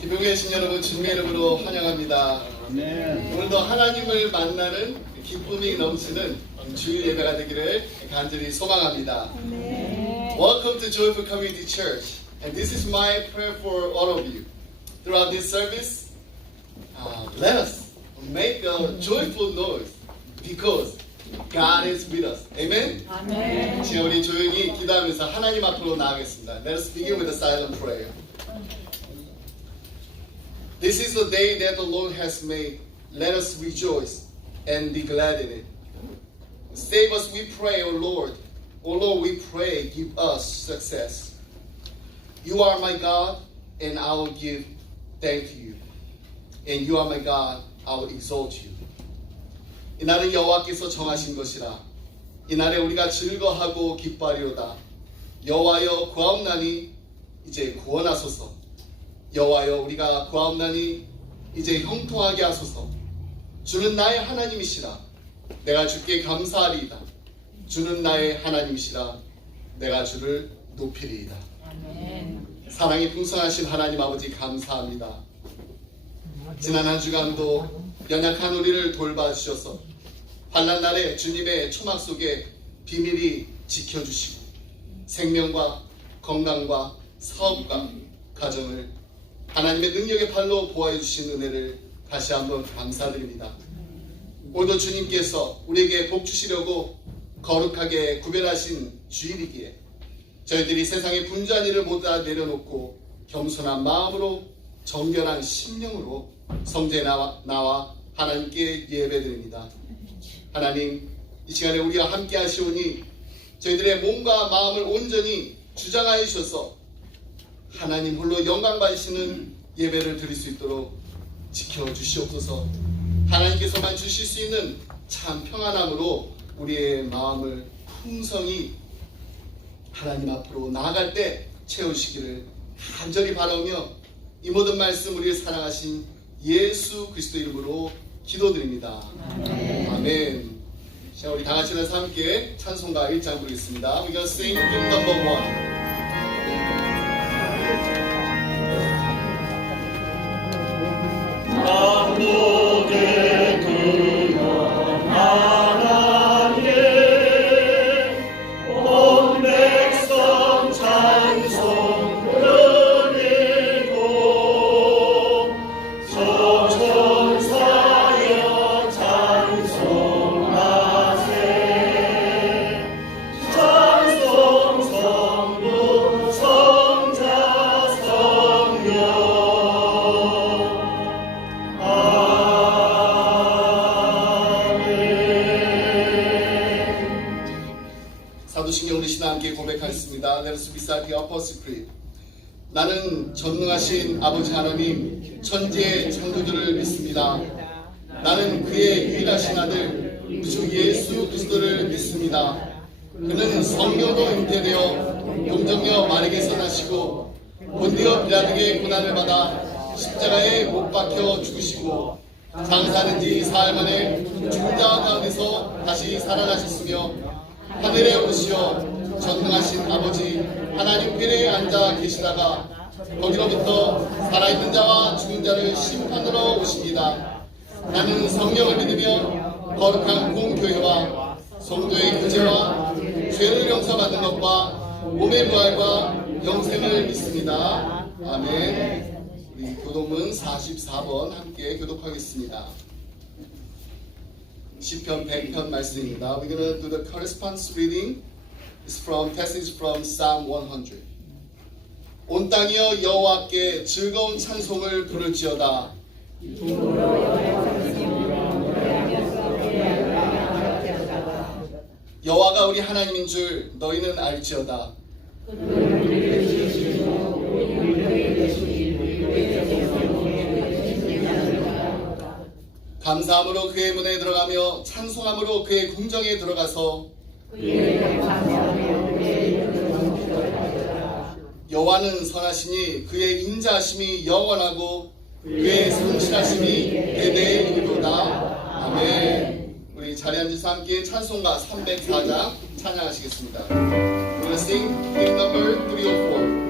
기독에 계신 여러분 주님의 이름으로 환영합니다. 오늘도 하나님을 만나는 기쁨이 넘치는 주일 예배가 되기를 간절히 소망합니다. Welcome to Joyful Community Church, and this is my prayer for all of you. Throughout this service, let us make a joyful noise because God is with us. Amen? 아멘. 지금 우리 조용히 기도하면서 하나님 앞으로 나아가겠습니다. Let us begin with a silent prayer. This is the day that the Lord has made. Let us rejoice and be glad in it. Save us, we pray, O Lord. O Lord, we pray, give us success. You are my God, and I will give thanks to you. And you are my God, I will exalt you. 이날은 여호와께서 정하신 것이라. 이날에 우리가 즐거하고 기뻐하리로다. 여호와여 구하옵나니 이제 구원하소서. 여호와여 우리가 구하옵나니 이제 형통하게 하소서. 주는 나의 하나님이시라. 내가 주께 감사하리이다. 주는 나의 하나님이시라. 내가 주를 높이리이다. 아멘. 사랑이 풍성하신 하나님 아버지 감사합니다. 지난 한 주간도 연약한 우리를 돌봐주셔서 환난 날에 주님의 초막 속에 비밀히 지켜주시고 생명과 건강과 사업과 가정을 하나님의 능력의 팔로 보호해 주신 은혜를 다시 한번 감사드립니다. 오늘도 주님께서 우리에게 복 주시려고 거룩하게 구별하신 주일이기에 저희들이 세상의 분주한 일을 모두 다 내려놓고 겸손한 마음으로 정결한 심령으로 성전에 나와 하나님께 예배드립니다. 하나님, 이 시간에 우리와 함께 하시오니 저희들의 몸과 마음을 온전히 주장하여 주셔서 하나님 홀로 영광 받으시는 예배를 드릴 수 있도록 지켜주시옵소서. 하나님께서만 주실 수 있는 참 평안함으로 우리의 마음을 풍성히 하나님 앞으로 나아갈 때 채우시기를 간절히 바라며 이 모든 말씀 우리를 사랑하신 예수 그리스도 이름으로 기도드립니다. 아멘. 자, 우리 다 같이 해서 함께 찬송가 1장 부르겠습니다. We're gonna sing hymn number 1. 만국의 구원 하나님 온 백성 찬송 드리고 천천사여 찬송하세 찬송 성부 성자 성령 사도신경 우리 신앙 함께 고백하겠습니다. Let us recite the Apostles' Creed. 나는 전능하신 아버지 하나님 천지의 창조주를 믿습니다. 나는 그의 유일하신 아들 주 예수 그리스도를 믿습니다. 그는 성령으로 잉태되어 동정녀 마리아에서 나시고 본디오 빌라도의 고난을 받아 십자가에 못 박혀 죽으시고 장사된 지 사흘 만에 죽은 자 가운데서 다시 살아나셨으며 하늘에 오르시어 전능하신 아버지 하나님 편에 앉아 계시다가 거기로부터 살아있는 자와 죽은 자를 심판으로 오십니다. 나는 성령을 믿으며 거룩한 공교회와 성도의 교제와 죄를 용서받는 것과 몸의 부활과 영생을 믿습니다. 아멘. 우리 교독문 44번 함께 교독하겠습니다. 시편 100편 말씀입니다. We're going to do the correspondence reading. It's from passage from Psalm 100. 온 땅이여 여호와께 즐거운 찬송을 부를지어다. 여호와가 우리 하나님인 줄 너희는 알지어다. 감사함으로 그의 문에 들어가며 찬송함으로 그의 궁정에 들어가서 여호와는 선하시니 그의 인자하심이 영원하고 그의 성실하심이 대대에 이르도다. 아멘. 우리 자리에 앉아서 함께 찬송가 304장 찬양하시겠습니다. We're gonna sing hymn number 304.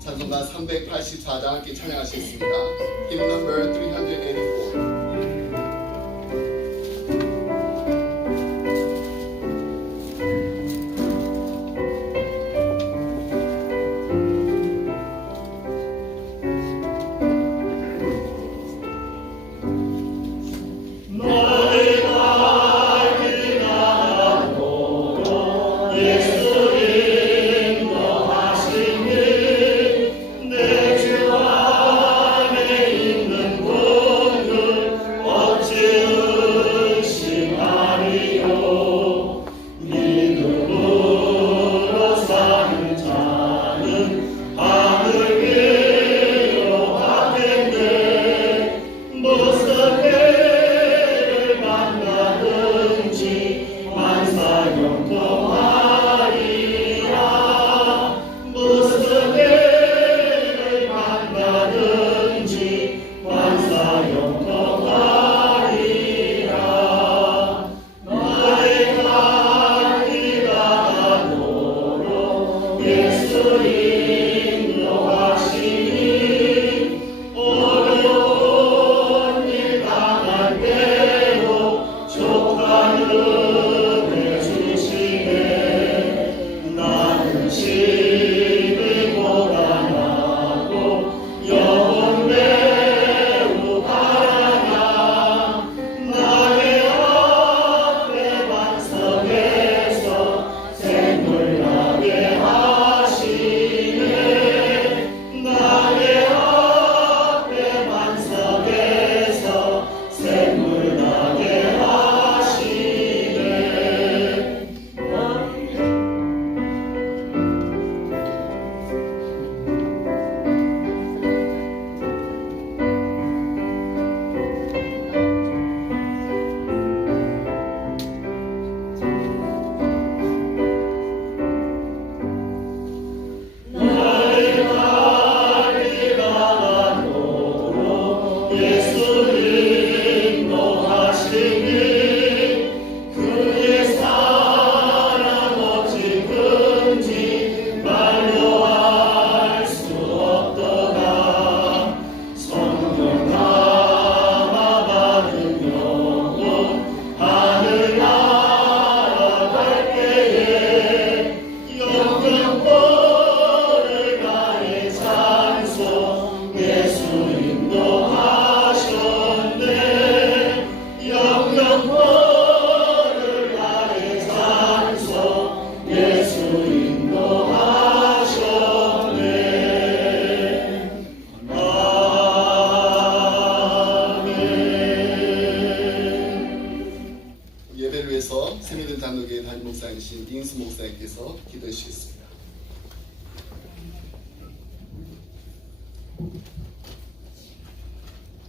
찬송가 384장 함께 찬양하시겠습니다. Hymn number 384. 내 주 안에 있는 분들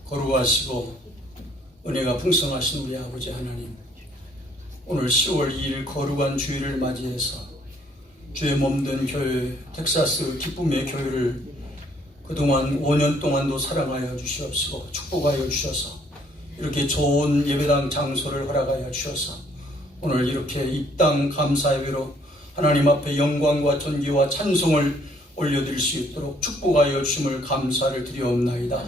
거룩하시고 은혜가 풍성하신 우리 아버지 하나님, 오늘 10월 2일 거룩한 주일을 맞이해서 주의 몸된 교회 텍사스 기쁨의 교회를 그동안 5년 동안도 사랑하여 주시옵시고 축복하여 주셔서 이렇게 좋은 예배당 장소를 허락하여 주셔서 오늘 이렇게 입당 감사 예배로 하나님 앞에 영광과 존귀와 찬송을 올려드릴 수 있도록 축복하여 주심을 감사를 드리옵나이다.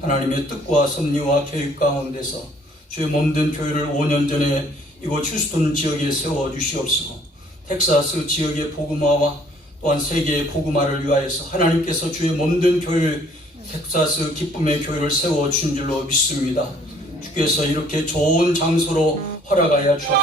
하나님의 뜻과 섭리와 계획 가운데서 주의 몸된 교회를 5년 전에 이곳 휴스턴 지역에 세워주시옵시고 텍사스 지역의 복음화와 또한 세계의 복음화를 위하여서 하나님께서 주의 몸된 교회 텍사스 기쁨의 교회를 세워주신 줄로 믿습니다. 주께서 이렇게 좋은 장소로 허락하여 주셔서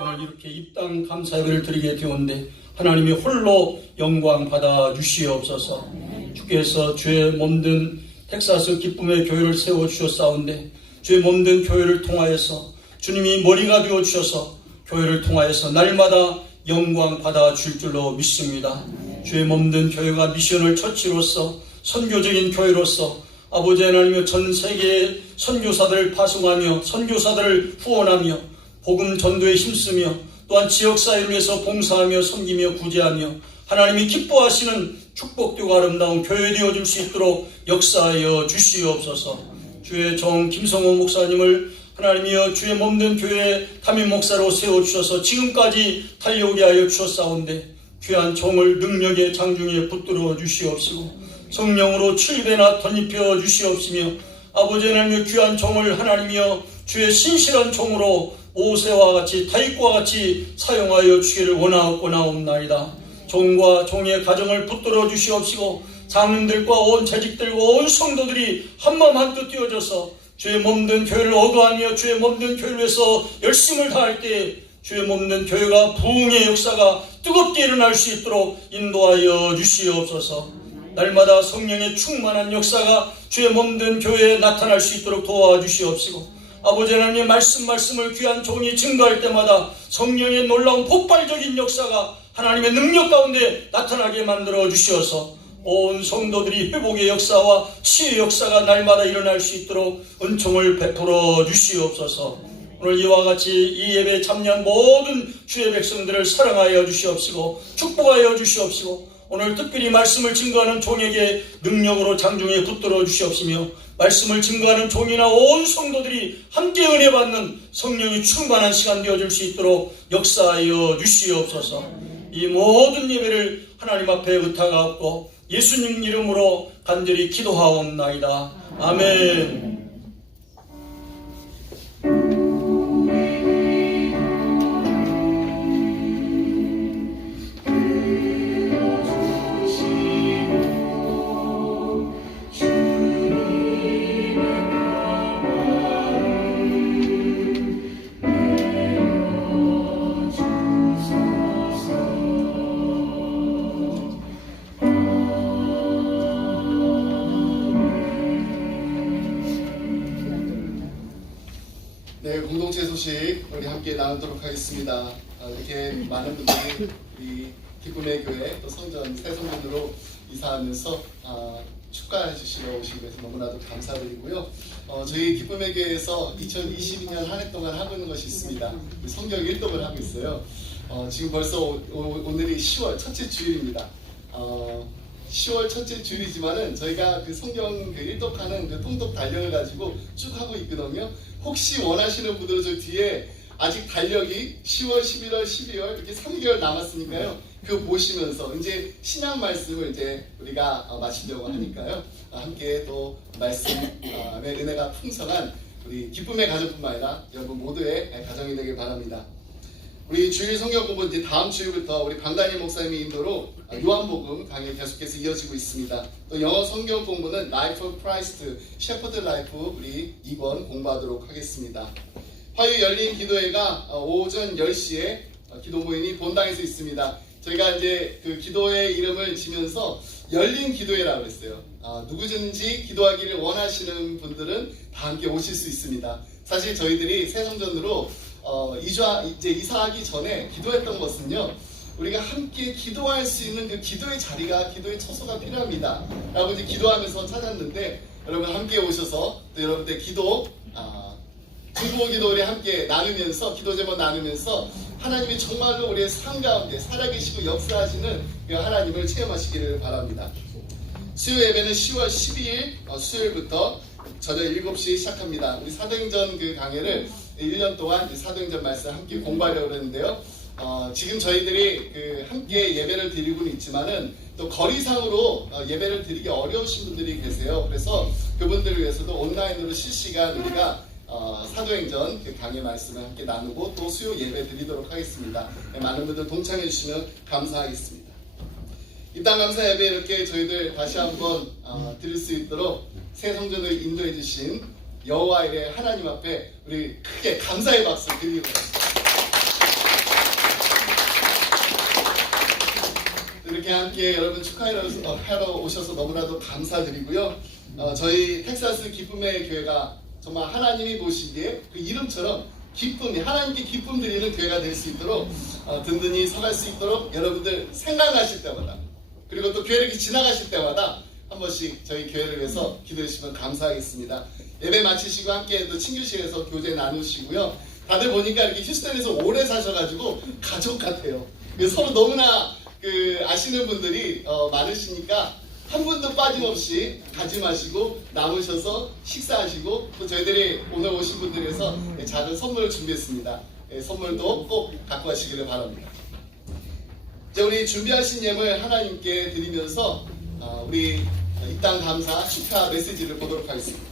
오늘 이렇게 입당 감사예배를 드리게 되었는데 하나님이 홀로 영광 받아 주시옵소서. 주께서 주의 몸된 텍사스 기쁨의 교회를 세워주셨사온데 주의 몸된 교회를 통하여서 주님이 머리가 되어주셔서 교회를 통하여서 날마다 영광 받아 줄 줄로 믿습니다. 주의 몸된 교회가 미션을 처치로서 선교적인 교회로서 아버지 하나님의 전 세계의 선교사들을 파송하며 선교사들을 후원하며 복음 전도에 힘쓰며 또한 지역사회를 위해서 봉사하며 섬기며 구제하며 하나님이 기뻐하시는 축복되고 아름다운 교회 되어줄 수 있도록 역사하여 주시옵소서. 주의 종 김성호 목사님을 하나님이여 주의 몸된 교회 담임 목사로 세워주셔서 지금까지 달려오게 하여 주셨사온데 귀한 종을 능력의 장중에 붙들어 주시옵시고 성령으로 7배나 덧입혀 주시옵시며 아버지 하나님의 귀한 종을 하나님이여 주의 신실한 종으로 모세와 같이 다윗과 같이 사용하여 주기를 원하옵나이다. 종과 종의 가정을 붙들어 주시옵시고 장님들과 온 재직들과 온 성도들이 한마음 한뜻 뛰어져서 주의 몸된 교회를 얻어하며 주의 몸된 교회를 위해서 열심을 다할 때 주의 몸된 교회가 부흥의 역사가 뜨겁게 일어날 수 있도록 인도하여 주시옵소서. 날마다 성령의 충만한 역사가 주의 몸된 교회에 나타날 수 있도록 도와주시옵시고 아버지 하나님의 말씀을 귀한 종이 증거할 때마다 성령의 놀라운 폭발적인 역사가 하나님의 능력 가운데 나타나게 만들어 주시어서 온 성도들이 회복의 역사와 치유의 역사가 날마다 일어날 수 있도록 은총을 베풀어 주시옵소서. 오늘 이와 같이 이 예배에 참여한 모든 주의 백성들을 사랑하여 주시옵시고 축복하여 주시옵시고 오늘 특별히 말씀을 증거하는 종에게 능력으로 장중에 붙들어 주시옵시며 말씀을 증거하는 종이나 온 성도들이 함께 은혜 받는 성령이 충만한 시간 되어줄 수 있도록 역사하여 주시옵소서. 이 모든 예배를 하나님 앞에 의탁하옵고 예수님 이름으로 간절히 기도하옵나이다. 아멘. 네, 공동체 소식 우리 함께 나누도록 하겠습니다. 이렇게 많은 분들이 우리 기쁨의 교회 또 성전 새 성전으로 이사하면서 축하해 주시러 오시기 위해서 너무나도 감사드리고요. 저희 기쁨의 교회에서 2022년 한 해 동안 하고 있는 것이 있습니다. 성경 일독을 하고 있어요. 지금 벌써 오늘이 10월 첫째 주일입니다. 10월 첫째 주일이지만은 저희가 그 성경 그 일독하는 그 통독 달력을 가지고 쭉 하고 있거든요. 혹시 원하시는 분들은 저 뒤에 아직 달력이 10월, 11월, 12월 이렇게 3개월 남았으니까요. 그거 보시면서 이제 신약 말씀을 이제 우리가 마치려고 하니까요. 함께 또 말씀의 은혜가 풍성한 우리 기쁨의 가족뿐만 아니라 여러분 모두의 가정이 되길 바랍니다. 우리 주일 성경 공부 이제 다음 주일부터 우리 방다니 목사님의 인도로 요한복음 강의 계속해서 이어지고 있습니다. 또 영어 성경 공부는 Life of Christ, Shepherd Life 우리 2권 공부하도록 하겠습니다. 화요일 열린 기도회가 오전 10시에 기도 모임이 본당에서 있습니다. 저희가 이제 그 기도회 이름을 지면서 열린 기도회라고 했어요. 누구든지 기도하기를 원하시는 분들은 다 함께 오실 수 있습니다. 사실 저희들이 새 성전으로 이제 이사하기 전에 기도했던 것은요. 우리가 함께 기도할 수 있는 그 기도의 자리가, 기도의 처소가 필요합니다. 라고 이제 기도하면서 찾았는데, 여러분 함께 오셔서 또 여러분들 기도, 중보 기도를 함께 나누면서, 기도 제목 나누면서 하나님이 정말로 우리의 삶 가운데 살아계시고 역사하시는 그 하나님을 체험하시기를 바랍니다. 수요 예배는 10월 12일 수요일부터 저녁 7시 시작합니다. 우리 사도행전 그 강해를 1년 동안 사도행전 말씀 함께 공부하려고 했는데요. 지금 저희들이 그 함께 예배를 드리고는 있지만은 또 거리상으로 예배를 드리기 어려우신 분들이 계세요. 그래서 그분들을 위해서도 온라인으로 실시간 우리가 사도행전 그 강의 말씀을 함께 나누고 또 수요 예배 드리도록 하겠습니다. 많은 분들 동참해 주시면 감사하겠습니다. 이 땅 감사 예배 이렇게 저희들 다시 한번 드릴 수 있도록 새 성전을 인도해 주신 여호와의 하나님 앞에 우리 크게 감사의 박수 드리고 있습니다. 이렇게 함께 여러분 축하하러 오셔서 너무나도 감사드리고요. 저희 텍사스 기쁨의 교회가 정말 하나님이 보시기에 그 이름처럼 기쁨이, 하나님께 기쁨 드리는 교회가 될 수 있도록 든든히 서갈 수 있도록 여러분들 생각나실 때마다, 그리고 또 교회를 지나가실 때마다 한 번씩 저희 교회를 위해서 기도해 주시면 감사하겠습니다. 예배 마치시고 함께 또 친교실에서 교제 나누시고요. 다들 보니까 이렇게 휴스턴에서 오래 사셔가지고 가족 같아요. 서로 너무나 아시는 분들이 많으시니까 한 분도 빠짐없이 가지 마시고 남으셔서 식사하시고, 또 저희들이 오늘 오신 분들에서 작은 선물을 준비했습니다. 선물도 꼭 갖고 가시기를 바랍니다. 이제 우리 준비하신 예물 하나님께 드리면서 우리 이 땅 감사 축하 메시지를 보도록 하겠습니다.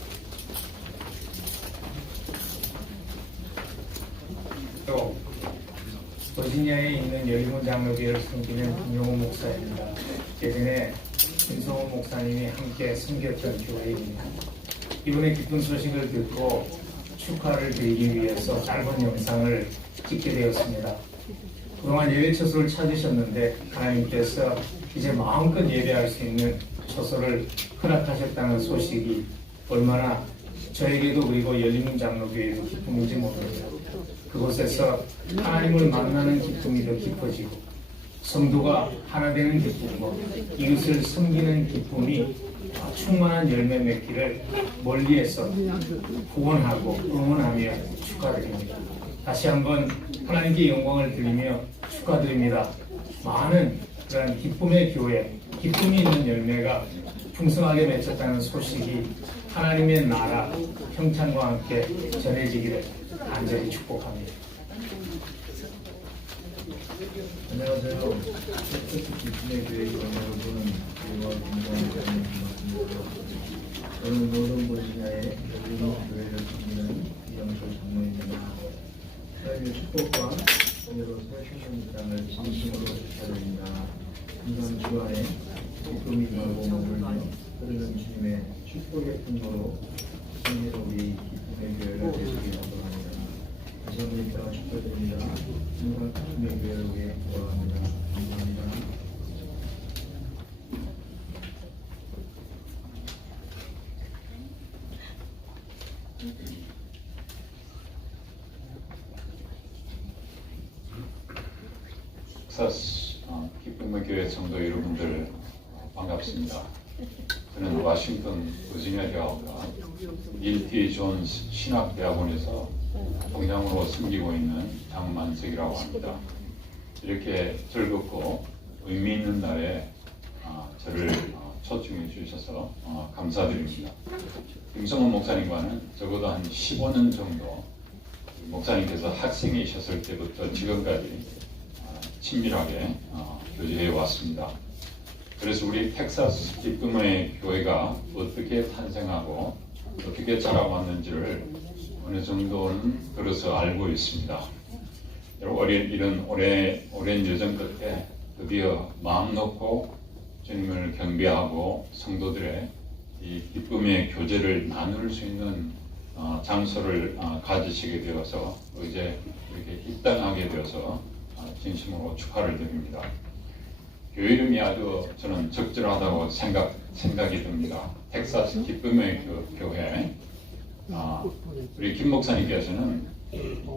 또 버지니아에 있는 열리문 장로교회를 섬기는 김용호 목사입니다. 예전에 김성호 목사님이 함께 섬겼던 교회입니다. 이번에 기쁜 소식을 듣고 축하를 드리기 위해서 짧은 영상을 찍게 되었습니다. 그동안 예배 처소를 찾으셨는데 하나님께서 이제 마음껏 예배할 수 있는 처소를 허락하셨다는 소식이 얼마나 저에게도 그리고 열리문 장로교회에도 기쁨인지 모릅니다. 그곳에서 하나님을 만나는 기쁨이 더 깊어지고 성도가 하나 되는 기쁨과 이웃을 섬기는 기쁨이 충만한 열매 맺기를 멀리에서 후원하고 응원하며 축하드립니다. 다시 한번 하나님께 영광을 드리며 축하드립니다. 많은 그런 기쁨의 교회, 기쁨이 있는 열매가 풍성하게 맺혔다는 소식이 하나님의 나라 형찬과 함께 전해지기를 간절히 축복합니다. 안녕하세요. 기쁨의 교회 여러분, 저는 노동 버지니아의 열리문 교회를 섬기는 이영철 장로입니다. 하나님의 축복과 은혜로 살아계신 땅을 진심으로 축하드립니다. 이번 주안에 기쁨이 임하고 머물며 흐르는 주님의 축복의 풍모로 승리로 우리 기쁨의 교회가 되시기 바랍니다. 다시 한번 이 땅을 축하드립니다. 항상 기쁨의 교회를 위해 기도합니다. 감사합니다. 텍사스 기쁨의 교회 성도 여러분들 반갑습니다. 저는 워싱턴 버지니아 대학과 닐.T. 존스 신학대학원에서 동장으로 섬기고 있는 장만석이라고 합니다. 이렇게 즐겁고 의미 있는 날에 저를 초청해 주셔서 감사드립니다. 김성호 목사님과는 적어도 한 15년 정도 목사님께서 학생이셨을 때부터 지금까지 친밀하게 교제해 왔습니다. 그래서 우리 텍사스 기쁨의 교회가 어떻게 탄생하고 어떻게 자라왔는지를 어느 정도는 들어서 알고 있습니다. 이런 오랜 여정 끝에 드디어 마음 놓고 주님을 경배하고 성도들의 이 기쁨의 교제를 나눌 수 있는 장소를 가지시게 되어서 이제 이렇게 입당하게 되어서 진심으로 축하를 드립니다. 교회 이름이 아주 저는 적절하다고 생각이 듭니다. 텍사스 기쁨의 교회. 우리 김 목사님께서는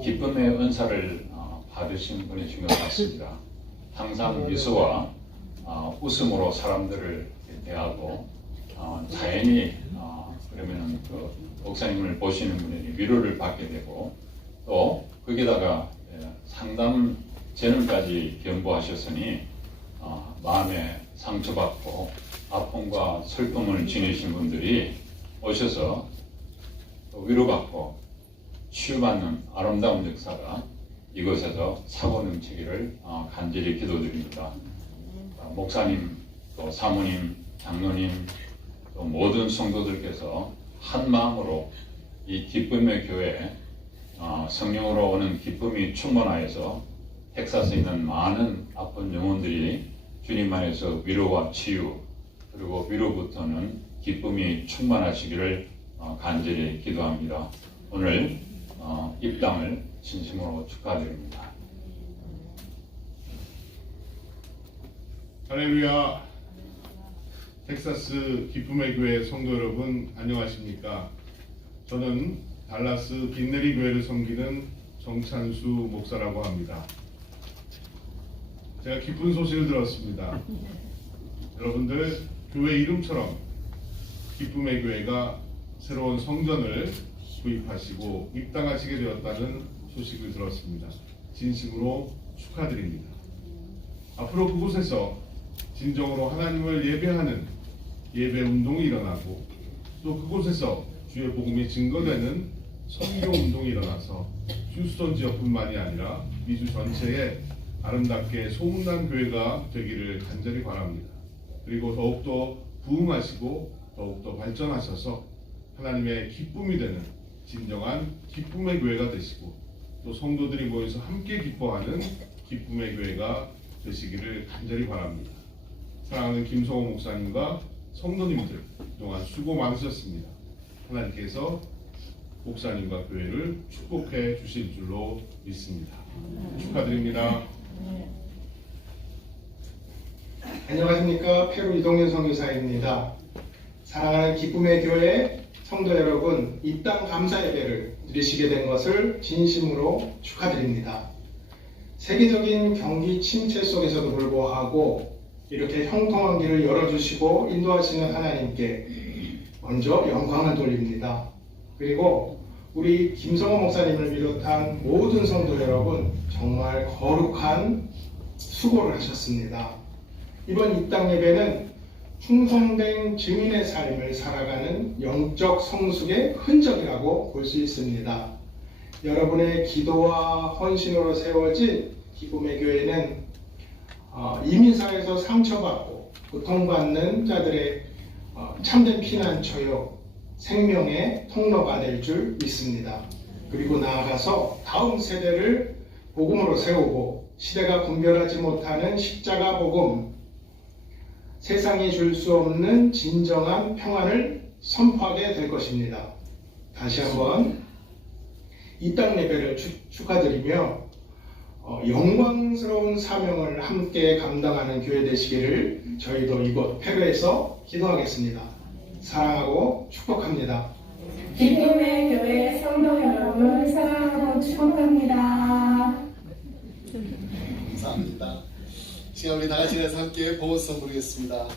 기쁨의 은사를 받으신 분이신 것 같습니다. 항상 미소와 웃음으로 사람들을 대하고 자연히 그러면은 그 목사님을 보시는 분들이 위로를 받게 되고 또 거기다가 상담 재능까지 겸비하셨으니 마음에 상처받고 아픔과 슬픔을 지니신 분들이 오셔서 위로받고 치유받는 아름다운 역사가 이곳에서 사고 넘치기를 간절히 기도드립니다. 목사님, 또 사모님, 장로님, 또 모든 성도들께서 한 마음으로 이 기쁨의 교회 성령으로 오는 기쁨이 충만하여서 텍사스에 있는 많은 아픈 영혼들이 주님 안에서 위로와 치유 그리고 위로부터는 기쁨이 충만하시기를 간절히 기도합니다. 오늘 입당을 진심으로 축하드립니다. 할렐루야. 텍사스 기쁨의 교회 성도 여러분 안녕하십니까? 저는 달라스 빈네리 교회를 섬기는 정찬수 목사라고 합니다. 제가 기쁜 소식을 들었습니다. 여러분들 교회 이름처럼 기쁨의 교회가 새로운 성전을 구입하시고 입당하시게 되었다는 소식을 들었습니다. 진심으로 축하드립니다. 앞으로 그곳에서 진정으로 하나님을 예배하는 예배 운동이 일어나고 또 그곳에서 주의 복음이 증거되는 선교 운동이 일어나서 휴스턴 지역뿐만이 아니라 미주 전체에 아름답게 소문난 교회가 되기를 간절히 바랍니다. 그리고 더욱더 부흥하시고 더욱더 발전하셔서 하나님의 기쁨이 되는 진정한 기쁨의 교회가 되시고 또 성도들이 모여서 함께 기뻐하는 기쁨의 교회가 되시기를 간절히 바랍니다. 사랑하는 김성호 목사님과 성도님들 그동안 수고 많으셨습니다. 하나님께서 목사님과 교회를 축복해 주실 줄로 믿습니다. 축하드립니다. 안녕하십니까. 페루 이동현 선교사입니다. 사랑하는 기쁨의 교회 성도 여러분, 입당 감사 예배를 드리시게 된 것을 진심으로 축하드립니다. 세계적인 경기 침체 속에서도 불구하고 이렇게 형통한 길을 열어주시고 인도하시는 하나님께 먼저 영광을 돌립니다. 그리고 우리 김성호 목사님을 비롯한 모든 성도 여러분 정말 거룩한 수고를 하셨습니다. 이번 입당 예배는 충성된 증인의 삶을 살아가는 영적 성숙의 흔적이라고 볼 수 있습니다. 여러분의 기도와 헌신으로 세워진 기쁨의 교회는 이민사회에서 상처받고 고통받는 자들의 참된 피난처요 생명의 통로가 될 줄 믿습니다. 그리고 나아가서 다음 세대를 복음으로 세우고 시대가 분별하지 못하는 십자가 복음, 세상이 줄 수 없는 진정한 평안을 선포하게 될 것입니다. 다시 한번 입당 예배를 축하드리며 영광스러운 사명을 함께 감당하는 교회 되시기를 저희도 이곳 페루에서 기도하겠습니다. 사랑하고 축복합니다. 기쁨의 교회 성도 여러분 사랑하고 축복합니다. 감사합니다. 시간 우리 다 같이 해서 함께 보호성 부르겠습니다.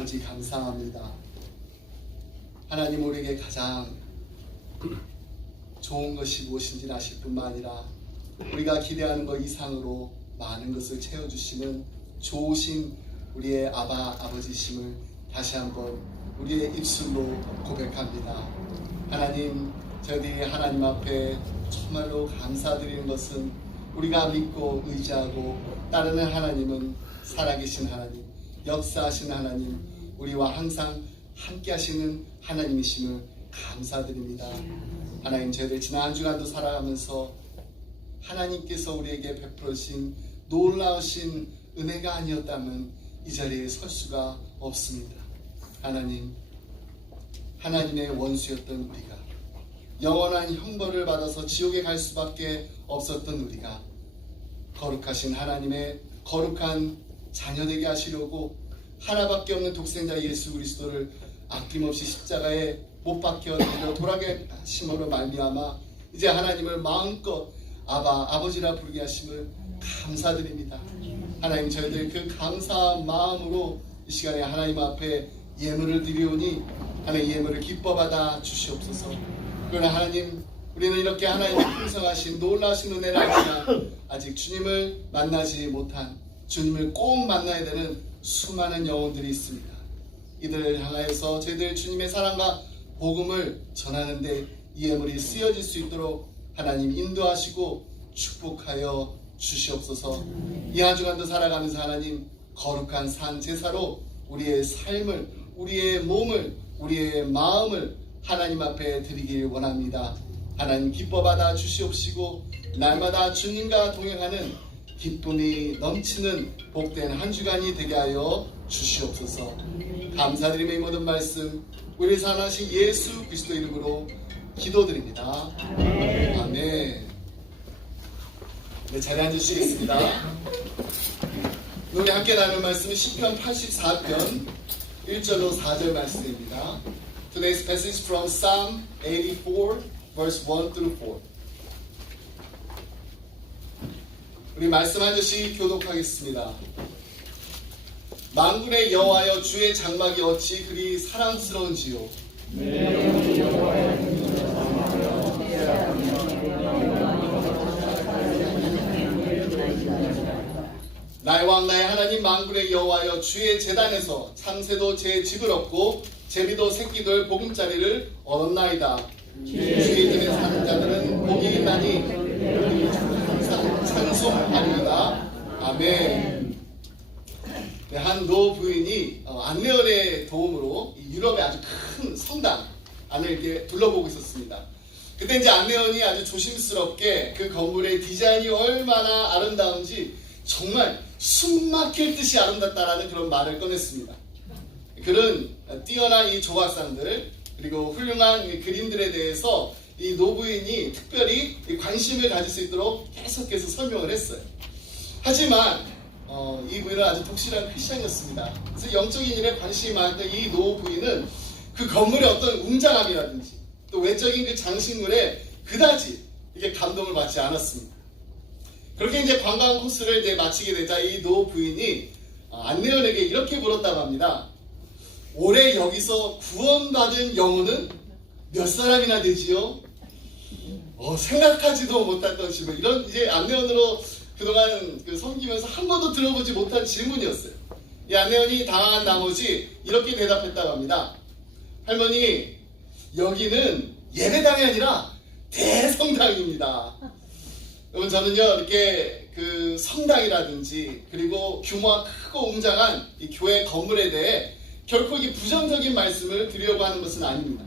아버지 감사합니다. 하나님 우리에게 가장 좋은 것이 무엇인지 아실 뿐만 아니라 우리가 기대하는 것 이상으로 많은 것을 채워주시는 좋으신 우리의 아버지심을 다시 한번 우리의 입술로 고백합니다. 하나님, 저희들이 하나님 앞에 정말로 감사드리는 것은 우리가 믿고 의지하고 따르는 하나님은 살아계신 하나님, 역사하시는 하나님, 우리와 항상 함께 하시는 하나님이심을 감사드립니다. 하나님, 저희들 지난 한 주간도 살아가면서 하나님께서 우리에게 베풀으신 놀라우신 은혜가 아니었다면 이 자리에 설 수가 없습니다. 하나님, 하나님의 원수였던 우리가, 영원한 형벌을 받아서 지옥에 갈 수밖에 없었던 우리가 거룩하신 하나님의 거룩한 자녀 되게 하시려고 하나밖에 없는 독생자 예수 그리스도를 아낌없이 십자가에 못 박혀 돌아게 하심으로 말미암아 이제 하나님을 마음껏 아버지라 부르게 하심을 감사드립니다. 하나님, 저희들 그 감사한 마음으로 이 시간에 하나님 앞에 예물을 드리오니 하나님 예물을 기뻐 받아 주시옵소서. 그러나 하나님, 우리는 이렇게 하나님의 풍성하신 놀라우신 은혜를 알지만 아직 주님을 만나지 못한, 주님을 꼭 만나야 되는 수많은 영혼들이 있습니다. 이들을 향하여서 저희들 주님의 사랑과 복음을 전하는데 이 예물이 쓰여질 수 있도록 하나님 인도하시고 축복하여 주시옵소서. 이 한 주간도 살아가면서 하나님 거룩한 산 제사로 우리의 삶을, 우리의 몸을, 우리의 마음을 하나님 앞에 드리길 원합니다. 하나님 기뻐 받아 주시옵시고 날마다 주님과 동행하는 기쁨이 넘치는 복된 한 주간이 되게 하여 주시옵소서. 감사드리며 이 모든 말씀 우리 사랑하신 예수 그리스도 이름으로 기도드립니다. 아멘. 네, 자리에 앉으시겠습니다. 우리 함께 나눌 말씀은 시편 84편 1절로 4절 말씀입니다. Today's passage from Psalm 84 verse 1 through 4. 우리 말씀 한 절씩 교독하겠습니다. 만군의 여호와여, 주의 장막이 어찌 그리 사랑스러운지요. 나의 왕 나의 하나님 만군의 여호와여, 주의 제단에서 참새도 제 집을 얻고 제비도 새끼들 보금자리를 얻었나이다. 주의 집에 사는 자들은 복이 있나니 항상 찬송하리이다. 아멘. 네, 한 노 부인이 안내원의 도움으로 유럽의 아주 큰 성당 안을 이렇게 둘러보고 있었습니다. 그때 이제 안내원이 아주 조심스럽게 그 건물의 디자인이 얼마나 아름다운지 정말 숨 막힐 듯이 아름답다라는 그런 말을 꺼냈습니다. 그런 뛰어난 이 조각상들 그리고 훌륭한 그림들에 대해서 이 노부인이 특별히 관심을 가질 수 있도록 계속해서 설명을 했어요. 하지만 이 부인은 아주 독실한 크리스찬이었습니다. 그래서 영적인 일에 관심이 많았던 이 노부인은 그 건물의 어떤 웅장함이라든지 또 외적인 그 장식물에 그다지 이게 감동을 받지 않았습니다. 그렇게 이제 관광 코스를 이제 마치게 되자 이 노부인이 안내원에게 이렇게 물었다고 합니다. 올해 여기서 구원받은 영혼은 몇 사람이나 되지요? 생각하지도 못했던 질문. 이런 이제 안내원으로 그동안 섬기면서 한 번도 들어보지 못한 질문이었어요. 이 안내원이 당황한 나머지 이렇게 대답했다고 합니다. 할머니, 여기는 예배당이 아니라 대성당입니다. 여러분, 저는요 이렇게 그 성당이라든지 그리고 규모가 크고 웅장한 이 교회 건물에 대해 결코 이 부정적인 말씀을 드리려고 하는 것은 아닙니다.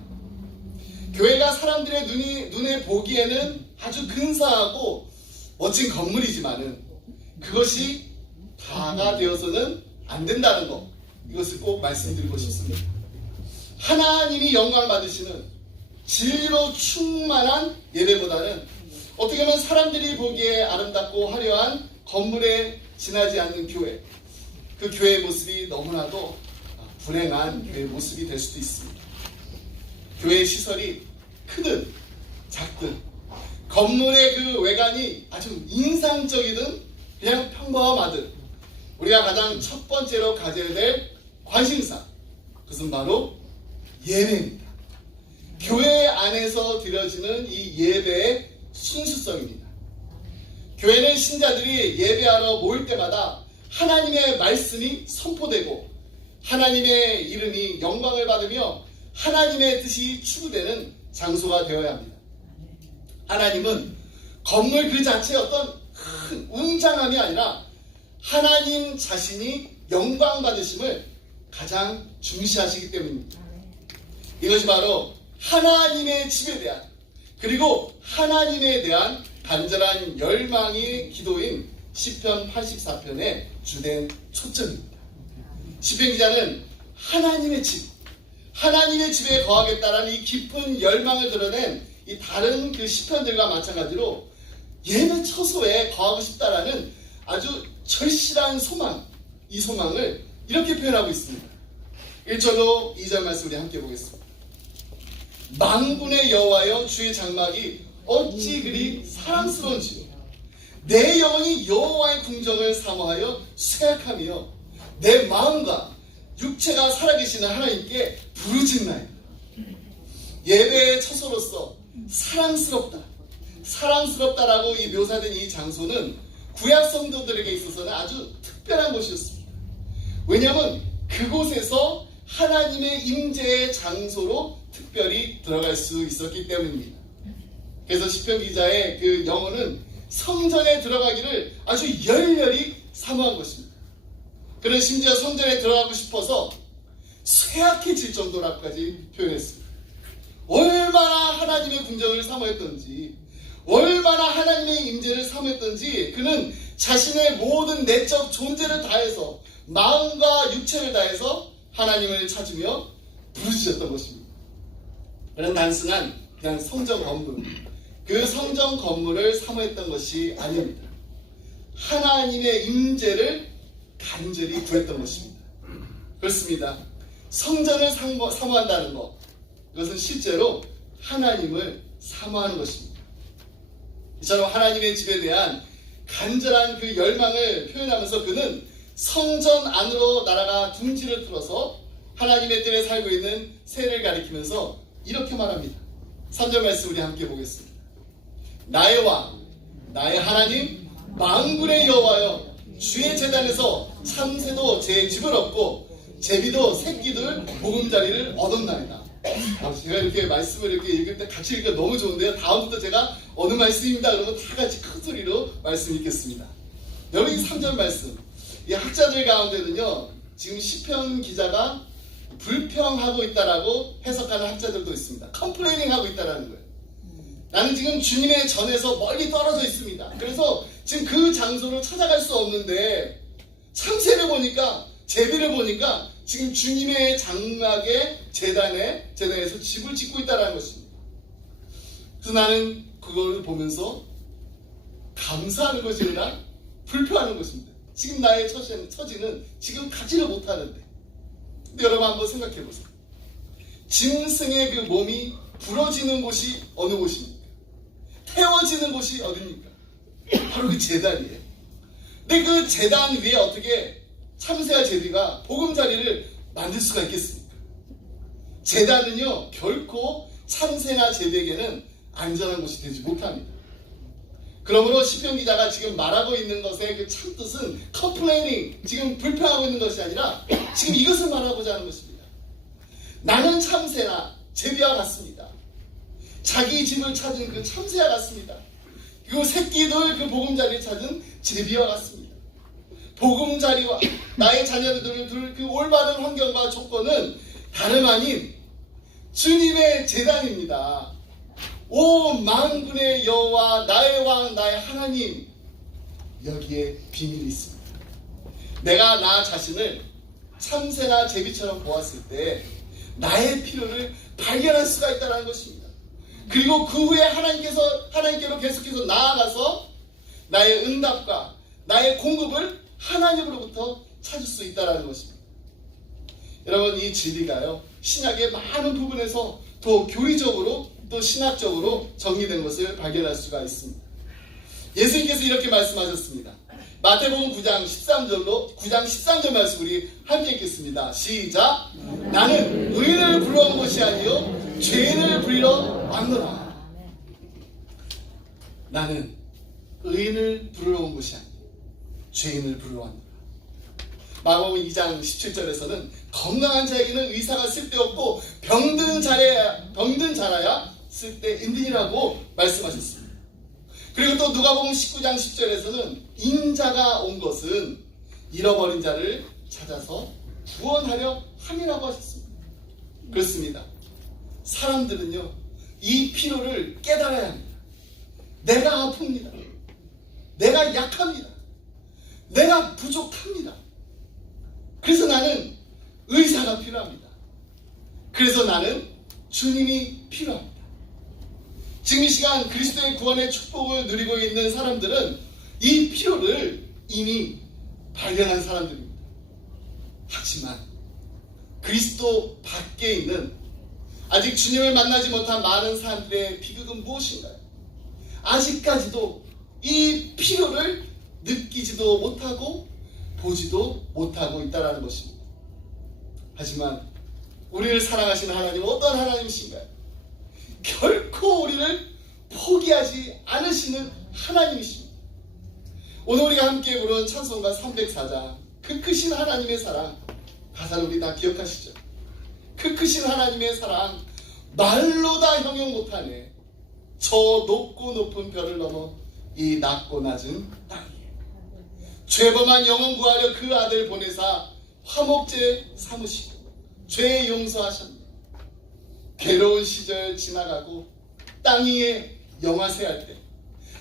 교회가 사람들의 눈에 보기에는 아주 근사하고 멋진 건물이지만은 그것이 다가 되어서는 안 된다는 것, 이것을 꼭 말씀드리고 싶습니다. 하나님이 영광 받으시는 진리로 충만한 예배보다는 어떻게 보면 사람들이 보기에 아름답고 화려한 건물에 지나지 않는 교회, 그 교회의 모습이 너무나도 불행한 교회의 모습이 될 수도 있습니다. 교회의 시설이 크든 작든 건물의 그 외관이 아주 인상적이든 그냥 평범하든 우리가 가장 첫 번째로 가져야 될 관심사, 그것은 바로 예배입니다. 교회 안에서 드려지는 이 예배의 순수성입니다. 교회는 신자들이 예배하러 모일 때마다 하나님의 말씀이 선포되고 하나님의 이름이 영광을 받으며 하나님의 뜻이 추구되는 장소가 되어야 합니다. 하나님은 건물 그 자체의 어떤 큰 웅장함이 아니라 하나님 자신이 영광 받으심을 가장 중시하시기 때문입니다. 이것이 바로 하나님의 집에 대한 그리고 하나님에 대한 간절한 열망의 기도인 시편 84편의 주된 초점입니다. 시편 기자는 하나님의 집에 거하겠다라는 이 깊은 열망을 드러낸 이 다른 그 시편들과 마찬가지로 예배 처소에 거하고 싶다라는 아주 절실한 소망, 이 소망을 이렇게 표현하고 있습니다. 1절로 2절 말씀 우리 함께 보겠습니다. 만군의 여호와여 주의 장막이 어찌 그리 사랑스러운지요. 내 영혼이 여호와의 궁정을 사모하여 쇠약하며 내 마음과 육체가 살아계시는 하나님께 부르짖나이다. 예배의 처소로서 사랑스럽다라고 이 묘사된 이 장소는 구약 성도들에게 있어서는 아주 특별한 곳이었습니다. 왜냐하면 그곳에서 하나님의 임재의 장소로 특별히 들어갈 수 있었기 때문입니다. 그래서 시편 기자의 그 영혼은 성전에 들어가기를 아주 열렬히 사모한 것입니다. 그는 심지어 성전에 들어가고 싶어서 쇠약해질 정도라고까지 표현했습니다. 얼마나 하나님의 궁정을 사모했던지, 얼마나 하나님의 임재를 사모했던지 그는 자신의 모든 내적 존재를 다해서 마음과 육체를 다해서 하나님을 찾으며 부르짖었던 것입니다. 그런 단순한 그냥 성전 건물, 그 성전 건물을 사모했던 것이 아닙니다. 하나님의 임재를 간절히 구했던 것입니다. 그렇습니다. 성전을 사모한다는 것, 이것은 실제로 하나님을 사모하는 것입니다. 이처럼 하나님의 집에 대한 간절한 그 열망을 표현하면서 그는 성전 안으로 나라가 둥지를 틀어서 하나님의 뜰에 살고 있는 새를 가리키면서 이렇게 말합니다. 3절 말씀 우리 함께 보겠습니다. 나의 왕, 나의 하나님, 만군의 여호와여 주의 제단에서 참새도 제 집을 얻고 제비도 새끼들 보금자리를 얻었나이다. 제가 이렇게 말씀을 이렇게 읽을 때 같이 읽으니까 너무 좋은데요. 다음부터 제가 어느 말씀입니다 그러면 다 같이 큰 소리로 말씀 읽겠습니다. 여러분 이 3절 말씀, 이 학자들 가운데는요 지금 시편 기자가 불평하고 있다라고 해석하는 학자들도 있습니다. 컴플레이닝 하고 있다라는 거예요. 나는 지금 주님의 전에서 멀리 떨어져 있습니다. 그래서 지금 그 장소를 찾아갈 수 없는데 참새를 보니까, 제비를 보니까 지금 주님의 장막의 제단에서 집을 짓고 있다는 것입니다. 그래서 나는 그걸 보면서 감사하는 것이 아니라 불평하는 것입니다. 지금 나의 처지는 지금 가지를 못하는데. 근데 여러분 한번 생각해 보세요. 짐승의 그 몸이 부러지는 곳이 어느 곳입니까? 태워지는 곳이 어디입니까? 바로 그 제단이에요. 근데 그 제단 위에 어떻게 참새와 제비가 보금자리를 만들 수가 있겠습니까? 제단은요 결코 참새나 제비에게는 안전한 곳이 되지 못합니다. 그러므로 시편 기자가 지금 말하고 있는 것의 그 참뜻은 컴플레이닝, 지금 불평하고 있는 것이 아니라 지금 이것을 말하고자 하는 것입니다. 나는 참새나 제비와 같습니다. 자기 집을 찾은 그 참새와 같습니다. 그리고 새끼들 그 보금자리를 찾은 제비와 같습니다. 보금자리와 나의 자녀들을 둘 그 올바른 환경과 조건은 다름 아닌 주님의 제단입니다. 오 만군의 여호와 나의 왕 나의 하나님, 여기에 비밀이 있습니다. 내가 나 자신을 참새나 제비처럼 보았을 때 나의 필요를 발견할 수가 있다는 것입니다. 그리고 그 후에 하나님께로 계속해서 나아가서 나의 응답과 나의 공급을 하나님으로부터 찾을 수 있다는 것입니다. 여러분 이 진리가요 신약의 많은 부분에서 또 교리적으로 또 신학적으로 정리된 것을 발견할 수가 있습니다. 예수님께서 이렇게 말씀하셨습니다. 마태복음 9장 13절 말씀 우리 함께 읽겠습니다. 시작. 나는 의인을 부러운 것이 아니요 죄인을 부리러 왔노라. 나는 의인을 부르러 온 것이 아니요 죄인을 부르러 왔노라. 마가복음 2장 17절에서는 건강한 자에게는 의사가 쓸데없고 병든 자라야 쓸데있느니라고 말씀하셨습니다. 그리고 또 누가복음 19장 10절에서는 인자가 온 것은 잃어버린 자를 찾아서 구원하려 함이라고 하셨습니다. 그렇습니다. 사람들은요, 이 필요를 깨달아야 합니다. 내가 아픕니다. 내가 약합니다. 내가 부족합니다. 그래서 나는 의사가 필요합니다. 그래서 나는 주님이 필요합니다. 지금 이 시간 그리스도의 구원의 축복을 누리고 있는 사람들은 이 필요를 이미 발견한 사람들입니다. 하지만 그리스도 밖에 있는 아직 주님을 만나지 못한 많은 사람들의 비극은 무엇인가요? 아직까지도 이 필요를 느끼지도 못하고 보지도 못하고 있다는 것입니다. 하지만 우리를 사랑하시는 하나님은 어떤 하나님이신가요? 결코 우리를 포기하지 않으시는 하나님이십니다. 오늘 우리가 함께 부른 찬송가 304장 그 크신 하나님의 사랑, 가사를 우리 다 기억하시죠? 그 크신 하나님의 사랑 말로 다 형용 못하네. 저 높고 높은 별을 넘어 이 낮고 낮은 땅에 죄범한 영혼 구하려 그 아들 보내사 화목제 삼으시고 죄 용서하셨네. 괴로운 시절 지나가고 땅 위에 영화세할 때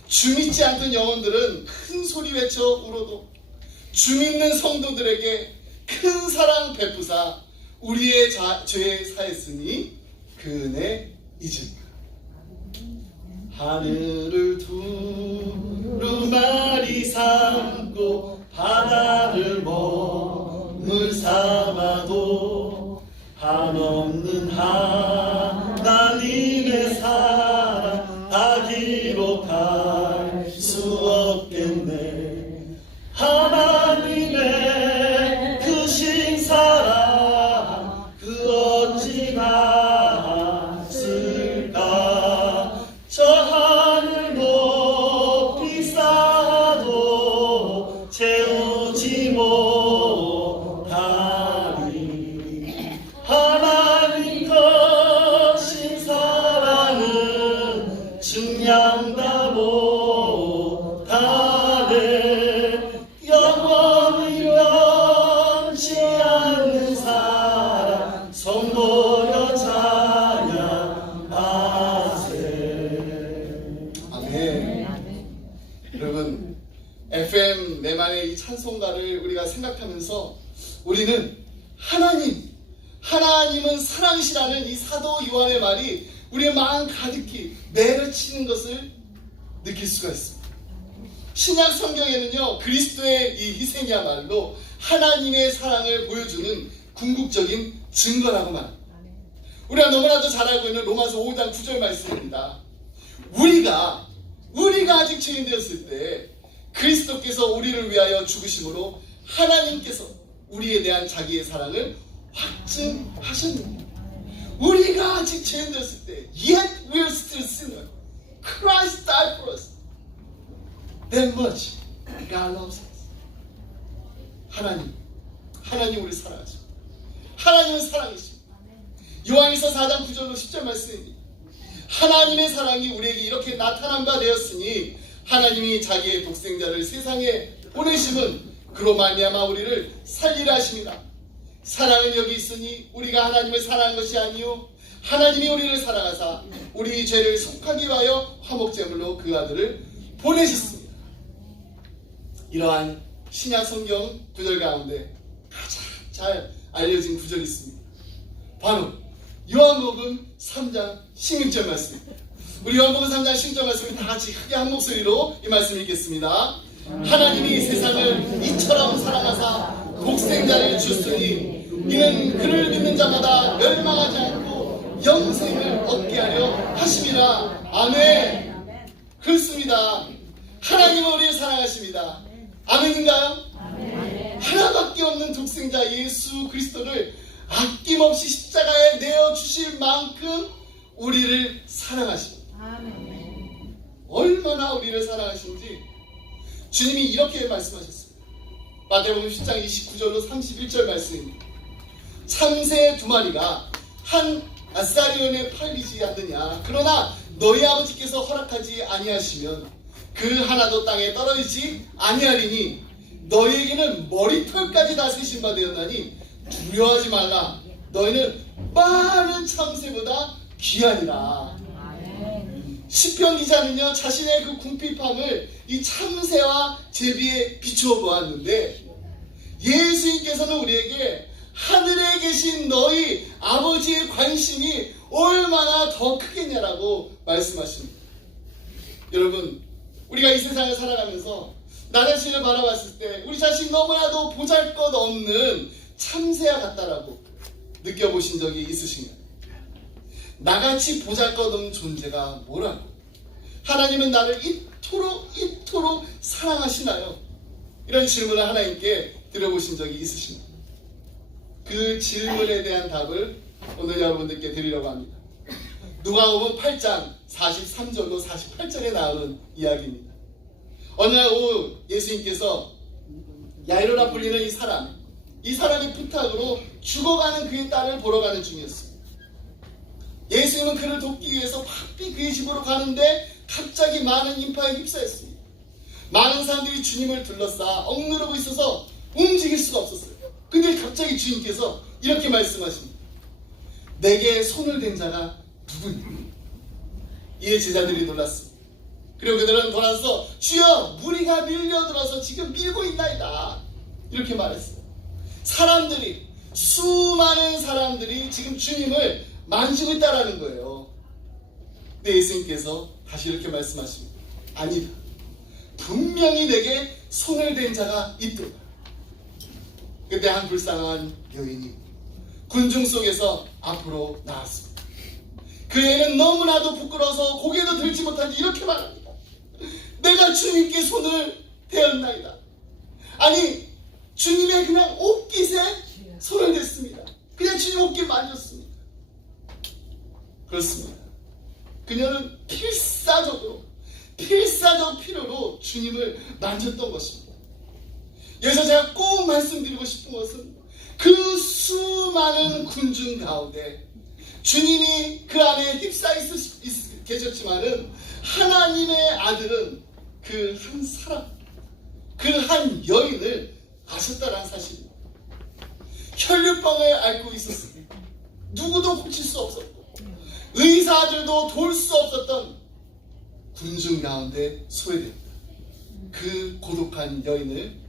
주 믿지 않던 영혼들은 큰 소리 외쳐 울어도 주 믿는 성도들에게 큰 사랑 베푸사 우리의 죄 사했으니 그 은혜 잊으라. 하늘을 두루마리 삼고 바다를 몸을 삼아도 한없는 하나님의 사랑 다 기록할 수 없겠네. 하나님의 크신 사랑 그 어찌 같을까. 저 하늘 높이 쌓아도 채우지 못하리. 하나님 크신 사랑은 증량다 못하네. 영원히 변치 않는 사랑 선보여 찬양하세. 아멘. 여러분, FM 내만의 이 찬송가를 우리가 생각하면서 우리는 하나님은 사랑이시라는 이 사도 요한의 말이 우리의 마음 가득히 내려치는 것을 느낄 수가 있습니다. 신약 성경에는요, 그리스도의 이 희생이야말로 하나님의 사랑을 보여주는 궁극적인 증거라고 말합니다. 우리가 너무나도 잘 알고 있는 로마서 5장 9절 말씀입니다. 우리가 아직 죄인 되었을 때 그리스도께서 우리를 위하여 죽으심으로 하나님께서 우리에 대한 자기의 사랑을 확증하셨느니라. 우리가 아직 죄인 되었을 때 yet we are still sinners. Christ died for us. That much God loves us. 하나님 우리 사랑하십니다. 하나님은 사랑이십니다. 요한일서 4장 9절로 10절 말씀입니다. 하나님의 사랑이 우리에게 이렇게 나타난 바 되었으니 하나님이 자기의 독생자를 세상에 보내심은 그로 말미암아 우리를 살리라 하십니다. 사랑은 여기 있으니 우리가 하나님을 사랑한 것이 아니요 하나님이 우리를 사랑하사 우리 죄를 속하기 위하여 화목제물로 그 아들을 보내셨습니다. 이러한 신약 성경 구절 가운데 가장 잘 알려진 구절이 있습니다. 바로 요한복음 3장 16절 말씀입니다. 우리 요한복음 3장 16절 말씀을 다 같이 크게 한 목소리로 이 말씀 읽겠습니다. 하나님이 세상을 이처럼 사랑하사 독생자를 주시니 이는 그를 믿는 자마다 멸망하지 않고 영생을 얻게 하려 하심이라. 아멘. 그렇습니다. 하나님은 우리를 사랑하십니다. 아멘인가요? 하나밖에 없는 독생자 예수 그리스도를 아낌없이 십자가에 내어주실 만큼 우리를 사랑하십니다. 얼마나 우리를 사랑하신지 주님이 이렇게 말씀하셨습니다. 마태복음 10장 29절로 31절 말씀입니다. 참새 2마리가 한 아사리온에 팔리지 않느냐. 그러나 너희 아버지께서 허락하지 아니하시면 그 하나도 땅에 떨어지지 아니하리니 너희에게는 머리털까지 다 세신 바 되었나니 두려워하지 말라. 너희는 많은 참새보다 귀하니라. 시편 기자는요, 자신의 그 궁핍함을 이 참새와 제비에 비추어 보았는데, 예수님께서는 우리에게 하늘에 계신 너희 아버지의 관심이 얼마나 더 크겠냐라고 말씀하십니다. 여러분, 우리가 이 세상을 살아가면서 나 자신을 바라봤을 때 우리 자신 너무나도 보잘것없는 참새와 같다라고 느껴보신 적이 있으신가요? 나같이 보잘것없는 존재가 뭐라고? 하나님은 나를 이토록 사랑하시나요? 이런 질문을 하나님께 드려보신 적이 있으신가요? 그 질문에 대한 답을 오늘 여러분들께 드리려고 합니다. 누가복음 8장 43절로 48절에 나오는 이야기입니다. 어느 날 오후 예수님께서 야이로라 불리는 이 사람의 부탁으로 죽어가는 그의 딸을 보러 가는 중이었습니다. 예수님은 그를 돕기 위해서 바삐 그의 집으로 가는데 갑자기 많은 인파에 휩싸였습니다. 많은 사람들이 주님을 둘러싸 억누르고 있어서 움직일 수가 없었어요. 근데 갑자기 주님께서 이렇게 말씀하십니다. 내게 손을 댄 자가 누구냐? 이에 제자들이 놀랐습니다. 그리고 그들은 돌아서 주여, 무리가 밀려들어서 지금 밀고 있나이다, 이렇게 말했어요. 수많은 사람들이 지금 주님을 만지고 있다라는 거예요. 근데 예수님께서 다시 이렇게 말씀하십니다. 아니다, 분명히 내게 손을 댄 자가 있도다. 그때 한 불쌍한 여인이 군중 속에서 앞으로 나왔습니다. 그 애는 너무나도 부끄러워서 고개도 들지 못한 지 이렇게 말합니다. 내가 주님께 손을 대었나이다. 아니, 주님의 그냥 옷깃에 손을 댔습니다. 그냥 주님 옷깃 만졌습니다. 그렇습니다. 그녀는 필사적 필요로 주님을 만졌던 것입니다. 여기서 제가 꼭 말씀드리고 싶은 것은 그 수많은 군중 가운데 주님이 그 안에 휩싸여 계셨지만은 하나님의 아들은 그 한 사람, 그 한 여인을 아셨다는 사실입니다. 혈류병을 앓고 있었습니다. 누구도 고칠 수 없었고 의사들도 돌 수 없었던 군중 가운데 소외됩니다. 그 고독한 여인을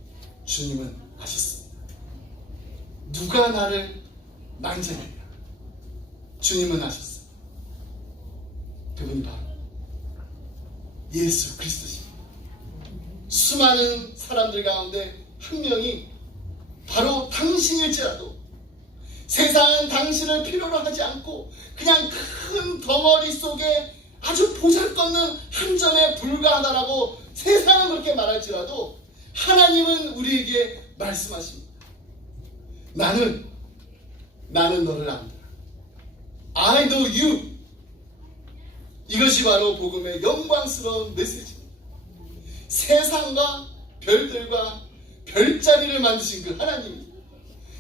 주님은 아셨습니다. 누가 나를 만지느냐? 주님은 아셨습니다. 그분이 바로 예수 그리스도십니다. 수많은 사람들 가운데 한 명이 바로 당신일지라도 세상은 당신을 필요로 하지 않고 그냥 큰 덩어리 속에 아주 보잘것없는 한 점에 불과하다라고 세상은 그렇게 말할지라도 하나님은 우리에게 말씀하십니다. 나는 너를 안다. I know you. 이것이 바로 복음의 영광스러운 메시지입니다. 세상과 별들과 별자리를 만드신 그 하나님이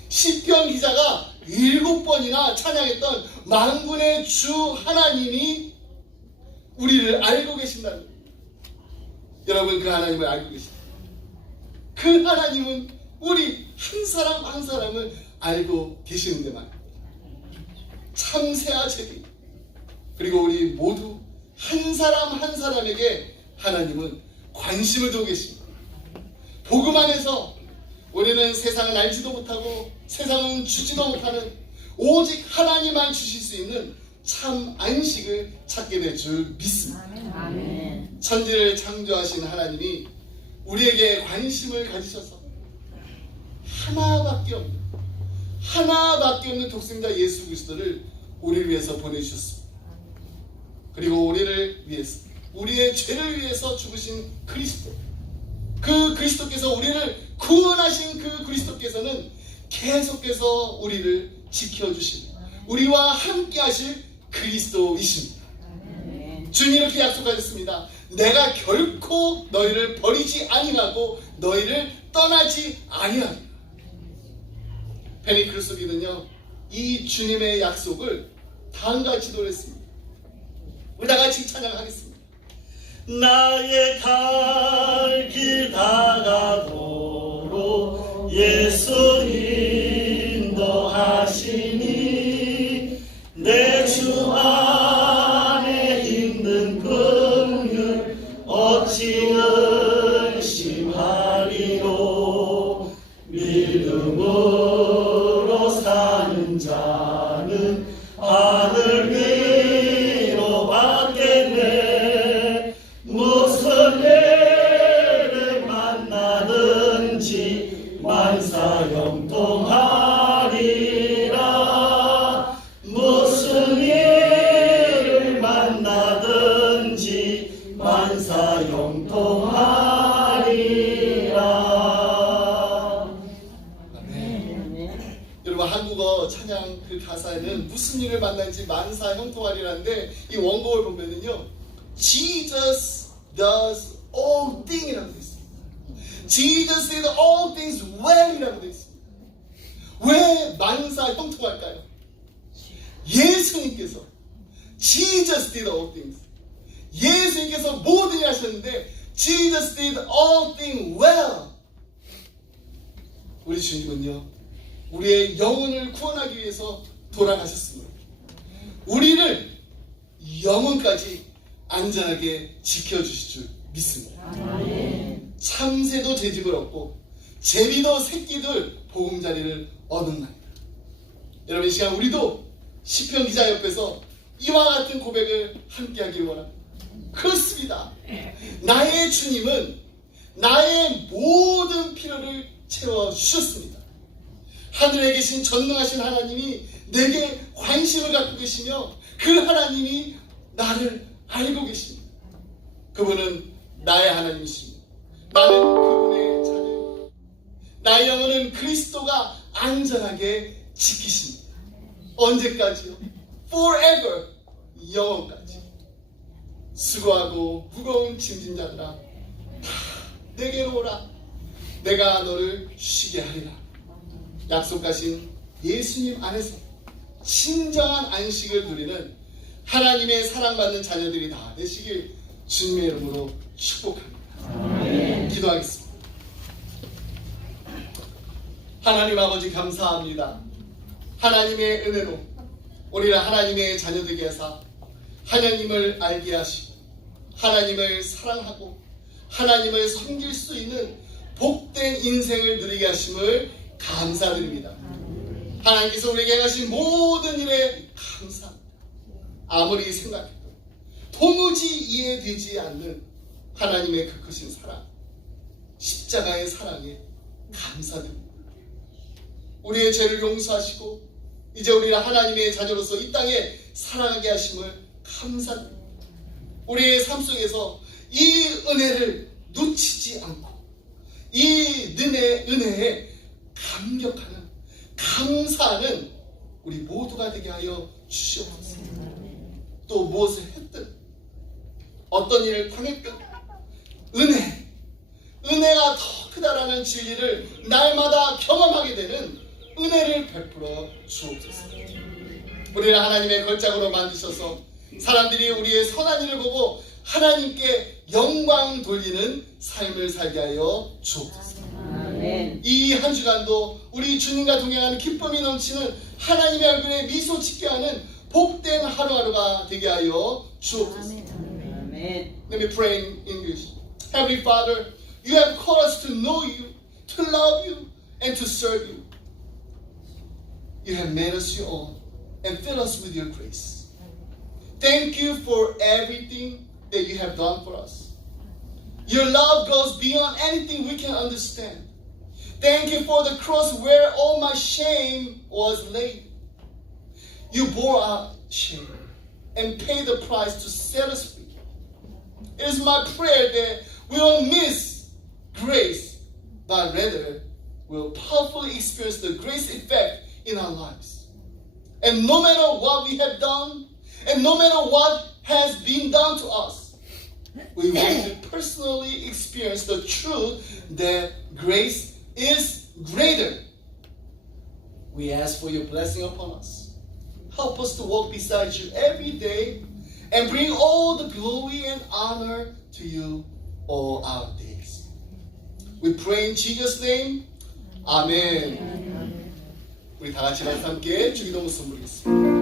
시편 기자가 7번이나 찬양했던 만군의 주 하나님이 우리를 알고 계신다는 거예요. 여러분, 그 하나님을 알고 계십니다. 그 하나님은 우리 한 사람 한 사람을 알고 계시는데 말입니다. 참새와 제비, 그리고 우리 모두 한 사람 한 사람에게 하나님은 관심을 두고 계십니다. 복음 안에서 우리는 세상을 알지도 못하고 세상은 주지도 못하는 오직 하나님만 주실 수 있는 참 안식을 찾게 될 줄 믿습니다. 아멘. 천지를 창조하신 하나님이 우리에게 관심을 가지셔서 하나밖에 없는 독생자 예수 그리스도를 우리를 위해서 보내주셨습니다. 그리고 우리를 위해서, 우리의 죄를 위해서 죽으신 그리스도, 그 그리스도께서 우리를 구원하신 그 그리스도께서는 계속해서 우리를 지켜주십니다. 우리와 함께 하실 그리스도이십니다. 주님 이렇게 약속하셨습니다. 내가 결코 너희를 버리지 아니하고 너희를 떠나지 아니하리라. 페니크루스기는요, 이 주님의 약속을 다음과 같이 노래했습니다. 우리 다 같이 찬양하겠습니다. 나의 갈 길 다가도록 예수 인도하시니 내 주 안에 있는 긍휼 어찌 의심하리요. 믿음으로 사는 자는 하늘 위로 받겠네. 무슨 일을 만나든지 만사형통하리라. 무슨 일을 만나든지 만사형통하리라. 여러분, 한국어 찬양 그 가사에는 무슨 일을 만난지 만사 형통하리라는데, 이 원곡을 보면은요, Jesus does all thing이라고 되어 있습니다. Jesus did all things well이라고 되어 있습니다. 왜 만사 형통할까요? 예수님께서 Jesus did all things, 예수님께서 모든 일 하셨는데 Jesus did all things well. 우리 주님은요, 우리의 영혼을 구원하기 위해서 돌아가셨습니다. 우리를 영혼까지 안전하게 지켜주실 줄 믿습니다. 참새도 재집을 얻고 제비도 새끼들 보금자리를 얻는 날이다. 여러분, 이 시간 우리도 시편 기자 옆에서 이와 같은 고백을 함께 하길 원합니다. 그렇습니다. 나의 주님은 나의 모든 필요를 채워주셨습니다. 하늘에 계신 전능하신 하나님이 내게 관심을 갖고 계시며 그 하나님이 나를 알고 계십니다. 그분은 나의 하나님이십니다. 나는 그분의 자녀입니다. 나의 영혼은 그리스도가 안전하게 지키십니다. 언제까지요? Forever, 영원까지. 수고하고 무거운 짐진 자들아, 다 내게로 오라. 내가 너를 쉬게 하리라. 약속하신 예수님 안에서 진정한 안식을 누리는 하나님의 사랑받는 자녀들이 다 되시길 주님의 이름으로 축복합니다. 기도하겠습니다. 하나님 아버지, 감사합니다. 하나님의 은혜로 우리를 하나님의 자녀되게 하사 하나님을 알게 하시고 하나님을 사랑하고 하나님을 섬길 수 있는 복된 인생을 누리게 하심을 감사드립니다. 하나님께서 우리에게 행하신 모든 일에 감사합니다. 아무리 생각해도 도무지 이해되지 않는 하나님의 그 크신 사랑, 십자가의 사랑에 감사드립니다. 우리의 죄를 용서하시고 이제 우리를 하나님의 자녀로서 이 땅에 살아가게 하심을 감사드립니다. 우리의 삶 속에서 이 은혜를 놓치지 않고 이 은혜에 감격하는, 감사하는 우리 모두가 되게 하여 주시옵소서. 또 무엇을 했든 어떤 일을 당했든 은혜가 더 크다라는 진리를 날마다 경험하게 되는 은혜를 베풀어 주옵소서. 우리를 하나님의 걸작으로 만드셔서 사람들이 우리의 선한 일을 보고 하나님께 영광 돌리는 삶을 살게 하여 주옵소서. 이 한 주간도 우리 주님과 동행하는 기쁨이 넘치는 하나님의 얼굴에 미소 짓게 하는 복된 하루하루가 되게 하여 주옵소서. Let me pray in English. Heavenly Father, you have called us to know you, to love you, and to serve you. You have made us your own and fill us with your grace. Thank you for everything that you have done for us. Your love goes beyond anything we can understand. Thank you for the cross where all my shame was laid. You bore our shame and paid the price to set us free. It is my prayer that we will miss grace, but rather will powerfully experience the grace effect in our lives. And no matter what we have done, and no matter what has been done to us, we want to personally experience the truth that grace is greater. We ask for your blessing upon us. Help us to walk beside you every day and bring all the glory and honor to you all our days. We pray in Jesus' name. 아멘. 우리 다 같이 함께 주기도 말씀 부르겠습니다.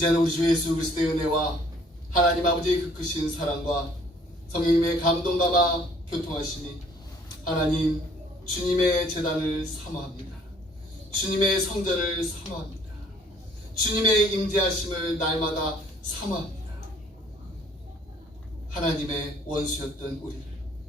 이제는 우리 주 예수 그리스도의 은혜와 하나님 아버지의 그 크신 사랑과 성령님의 감동감화 교통하심이 하나님 주님의 제단을 사모합니다. 주님의 성전을 사모합니다. 주님의 임재하심을 날마다 사모합니다. 하나님의 원수였던 우리를